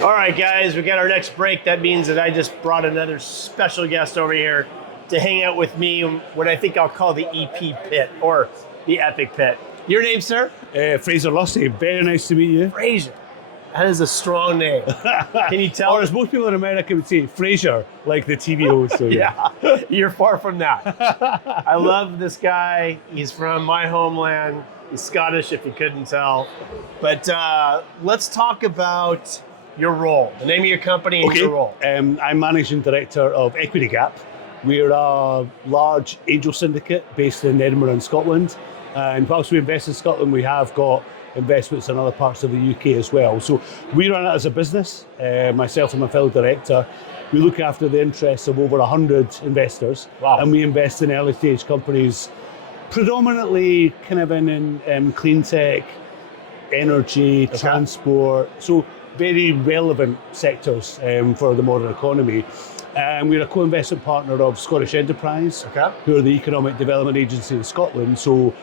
All right, guys, we got our next break. That means that I just brought another special guest over here to hang out with me what I think I'll call the EP pit or the epic pit. Your name, sir? Fraser Lusty, very nice to meet you. Fraser. That is a strong name. Can you tell? Or as most people in America would say, Fraser, like the TV host. So yeah, you're far from that. I love this guy. He's from my homeland. He's Scottish, if you couldn't tell. But let's talk about your role, the name of your company and your role. I'm Managing Director of Equity Gap. We're a large angel syndicate based in Edinburgh in Scotland. And whilst we invest in Scotland, we have got investments in other parts of the UK as well. So we run it as a business, myself and my fellow director. We look after the interests of over 100 investors. Wow. And we invest in early stage companies, predominantly kind of in clean tech, energy, transport. So very relevant sectors for the modern economy. We're a co-investment partner of Scottish Enterprise, who are the economic development agency in Scotland. So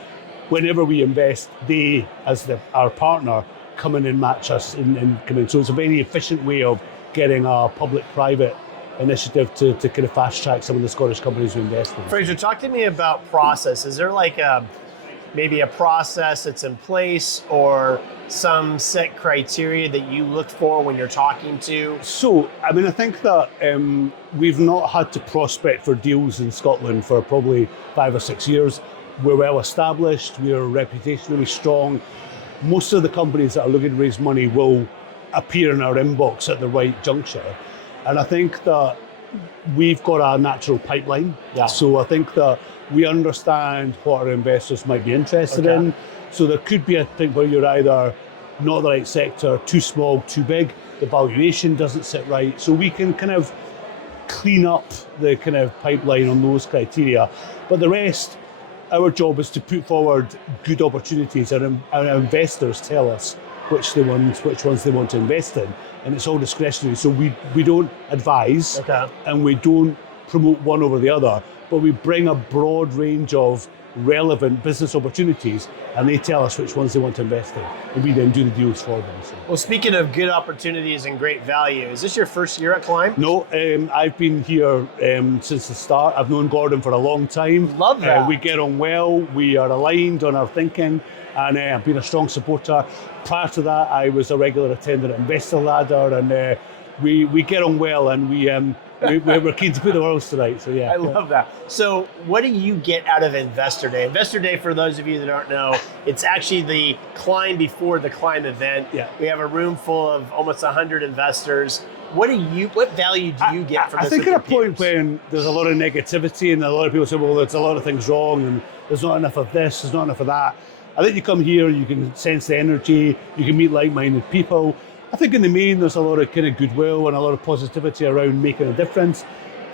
whenever we invest, they, as our partner, come in and match us and come in. So it's a very efficient way of getting a public-private initiative to kind of fast-track some of the Scottish companies we invest in. Fraser, talk to me about process. Is there like maybe a process that's in place or some set criteria that you look for when you're talking to? So, I mean, I think that we've not had to prospect for deals in Scotland for probably 5 or 6 years. We're well established, we're reputationally strong. Most of the companies that are looking to raise money will appear in our inbox at the right juncture. And I think that we've got a natural pipeline. Yeah. So I think that we understand what our investors might be interested in. So there could be a thing where you're either not the right sector, too small, too big, the valuation doesn't sit right. So we can kind of clean up the kind of pipeline on those criteria. But the rest, our job is to put forward good opportunities, and our investors tell us which ones they want to invest in, and it's all discretionary. So we don't advise, and we don't promote one over the other, but we bring a broad range of relevant business opportunities, and they tell us which ones they want to invest in, and we then do the deals for them. So. Well, speaking of good opportunities and great value, is this your first year at Climb? No, I've been here since the start. I've known Gordon for a long time. Love that. We get on well, we are aligned on our thinking, and I've been a strong supporter. Prior to that, I was a regular attendant at Investor Ladder, and we get on well, and we're keen to put the worlds tonight. So yeah. I love that. So what do you get out of Investor Day? Investor Day, for those of you that don't know, it's actually the Climb before the Climb event. Yeah. We have a room full of almost 100 investors. What value do you get from this? I think at a point when there's a lot of negativity and a lot of people say, well, there's a lot of things wrong and there's not enough of this, there's not enough of that. I think you come here, you can sense the energy, you can meet like-minded people. I think in the main, there's a lot of kind of goodwill and a lot of positivity around making a difference.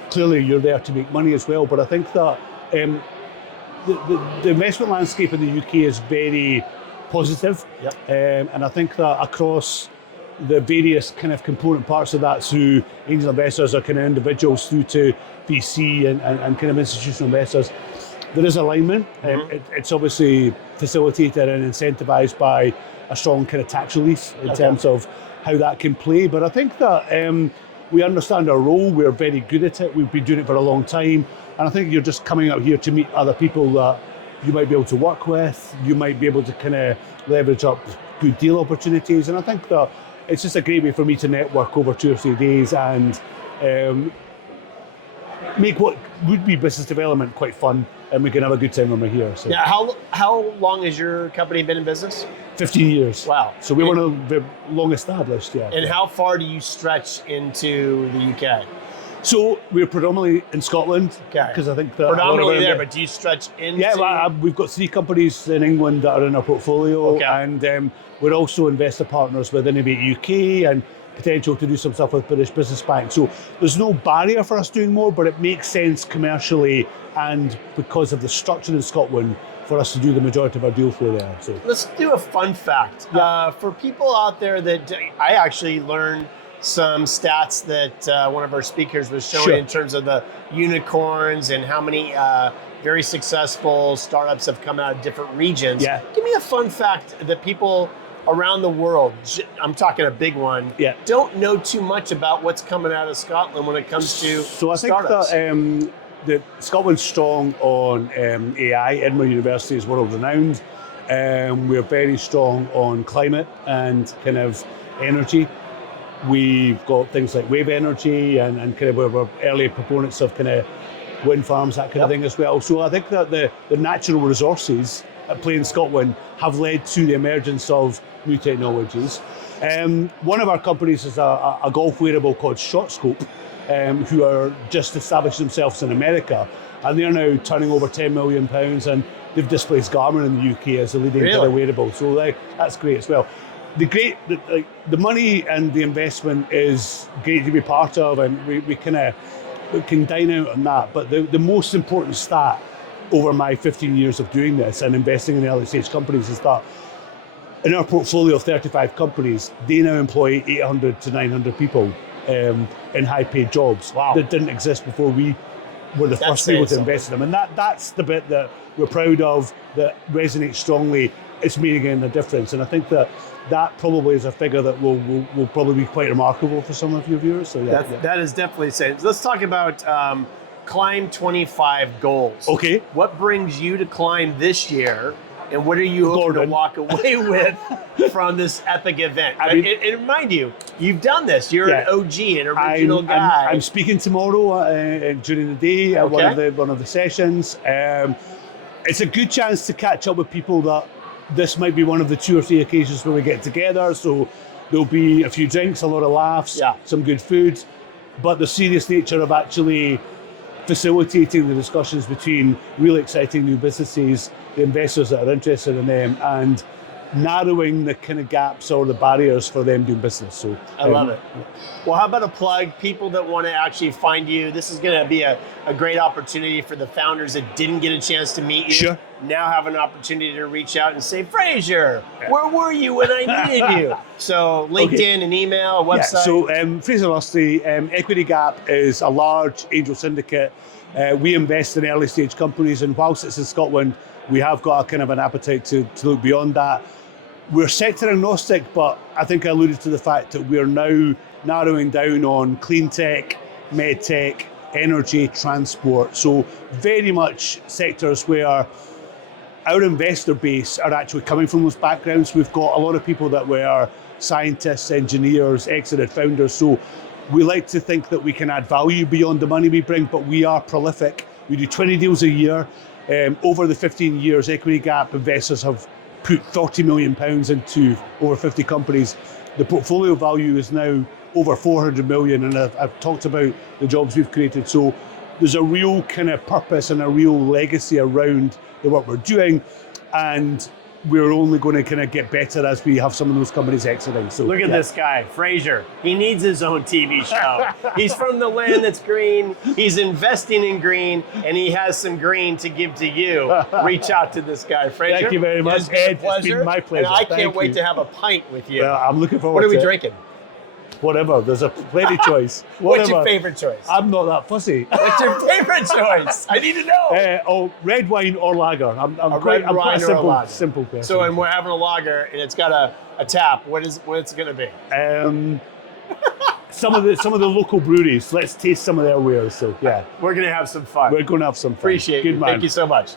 Clearly, you're there to make money as well, but I think that the investment landscape in the UK is very positive. Yep. And I think that across the various kind of component parts of that, through angel investors or kind of individuals through to VC and kind of institutional investors, there is alignment. It's obviously facilitated and incentivized by a strong kind of tax relief in terms of how that can play. But I think that we understand our role, we're very good at it, we've been doing it for a long time, and I think you're just coming out here to meet other people that you might be able to work with, you might be able to kind of leverage up good deal opportunities, and I think that it's just a great way for me to network over 2 or 3 days and make what would be business development quite fun, and we can have a good time when we're here. So. Yeah, how long has your company been in business? 15 years. Wow. So we're one of the long established, yeah. And how far do you stretch into the UK? So we're predominantly in Scotland, because I think that predominantly there, but do you stretch into? Yeah, we've got 3 companies in England that are in our portfolio, and we're also investor partners with Innovate UK and potential to do some stuff with British Business Bank. So there's no barrier for us doing more, but it makes sense commercially and because of the structure in Scotland for us to do the majority of our deal flow there. So let's do a fun fact. For people out there that I actually learned some stats that one of our speakers was showing in terms of the unicorns and how many very successful startups have come out of different regions. Yeah. Give me a fun fact that people around the world, I'm talking a big one, Yeah. don't know too much about what's coming out of Scotland when it comes to So I think startups. that Scotland's strong on AI. Edinburgh University is world renowned. We're very strong on climate and kind of energy. We've got things like wave energy and kind of we're early proponents of kind of wind farms, that kind of thing as well. So I think that the natural resources at play in Scotland have led to the emergence of new technologies. One of our companies is a golf wearable called ShotScope, who are just established themselves in America, and they're now turning over £10 million, and they've displaced Garmin in the UK as the leading kind of wearable. So that's great as well. The money and the investment is great to be part of, and we can dine out on that. But the most important stat over my 15 years of doing this and investing in early stage companies is that in our portfolio of 35 companies, they now employ 800 to 900 people in high paid jobs that didn't exist before we were the first people to invest in them. And that's the bit that we're proud of, that resonates strongly. It's making a difference. And I think that probably is a figure that will probably be quite remarkable for some of your viewers. So that is definitely saying. Let's talk about Climb25 goals. Okay. What brings you to Climb this year, and what are you hoping to walk away with from this epic event? And mind you, you've done this. You're an OG, an original guy. I'm speaking tomorrow during the day at one of the sessions. It's a good chance to catch up with people that this might be one of the 2 or 3 occasions where we get together. So there'll be a few drinks, a lot of laughs, some good food, but the serious nature of actually facilitating the discussions between really exciting new businesses, the investors that are interested in them, and narrowing the kind of gaps or the barriers for them doing business. So I love it. Well, how about a plug? People that want to actually find you, this is going to be a great opportunity for the founders that didn't get a chance to meet you. Sure. Now have an opportunity to reach out and say, Fraser, where were you when I needed you? So LinkedIn, an email, a website. Yeah, so Fraser Lusty, Equity Gap is a large angel syndicate. We invest in early stage companies, and whilst it's in Scotland, we have got a kind of an appetite to look beyond that. We're sector agnostic, but I think I alluded to the fact that we're now narrowing down on clean tech, med tech, energy, transport. So very much sectors where our investor base are actually coming from those backgrounds. We've got a lot of people that were scientists, engineers, exited founders. So we like to think that we can add value beyond the money we bring, but we are prolific. We do 20 deals a year. Over the 15 years, Equity Gap investors have put £30 million into over 50 companies. The portfolio value is now over 400 million, and I've talked about the jobs we've created. So there's a real kind of purpose and a real legacy around the work we're doing, and we're only going to kind of get better as we have some of those companies exiting. So look at this guy, Fraser. He needs his own TV show. He's from the land that's green. He's investing in green, and he has some green to give to you. Reach out to this guy, Fraser. Thank you very much, Ed. It's been my pleasure. And I can't wait to have a pint with you. Well, I'm looking forward. What are we to drinking? Whatever. There's a plenty choice. What's your favorite choice? I'm not that fussy. What's your favorite choice? I need to know. Red wine or lager. I'm quite a simple person. So, and we're having a lager, and it's got a tap. What's it going to be? Some of the local breweries. Let's taste some of their wares. So yeah, we're going to have some fun. We're going to have some fun. Appreciate it. Thank you so much.